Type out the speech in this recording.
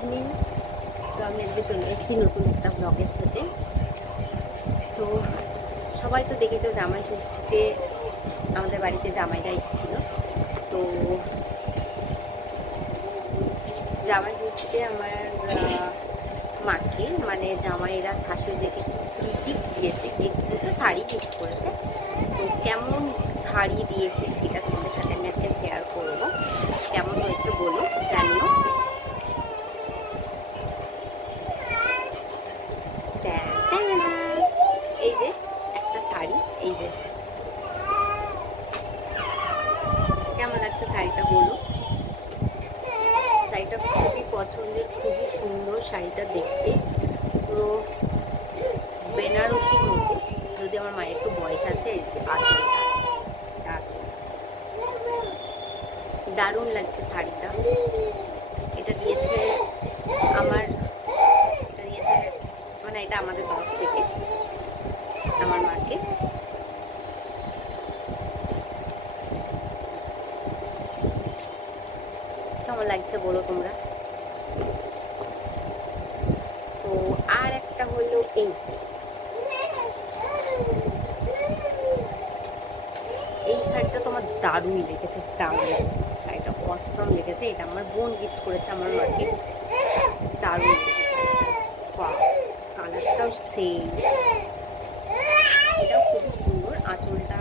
Evening. তো আমি আজকে চলে এসেছি নতুন একটা ব্লগের সাথে। তো সবাই তো দেখেছো জামাই ষষ্ঠীতে আমাদের বাড়িতে জামাইরা এসেছিল। তো জামাই ষষ্ঠীতে আমার মাকে মানে জামাইরা শাশুড়িদেরকে গিফট দিয়েছে, গিফট বলতে শাড়ি গিফট করেছে। তো কেমন শাড়ি দিয়েছে সেটা তোমাদের সাথে আমি একটা শেয়ার করবো। কেমন হয়েছে বলো, জানিও। এই যে একটা শাড়ি, এই যে কেমন লাগছে শাড়িটা বলো। শাড়িটা খুবই পছন্দের, খুবই সুন্দর শাড়িটা দেখতে, পুরো বেনারসির মতো। যদি আমার মায়ের একটু বয়স আছে, আঁচলটা দারুণ লাগছে শাড়িটা। এটা দিয়েছে আমার, এটা দিয়েছে মানে এটা আমাদের তরফ থেকে আমার মাকে। কেমন লাগছে বলো তোমরা। তো আর একটা হলো এই শাড়িটা তো আমার দারুণ লেগেছে, দারুণ শাড়িটা অসাম লেগেছে। এটা আমার বোন গিফট করেছে আমার মাকে, দারুণ লেগেছে। কালারটাও সেম, এটাও খুবই সুন্দর। আঁচলটা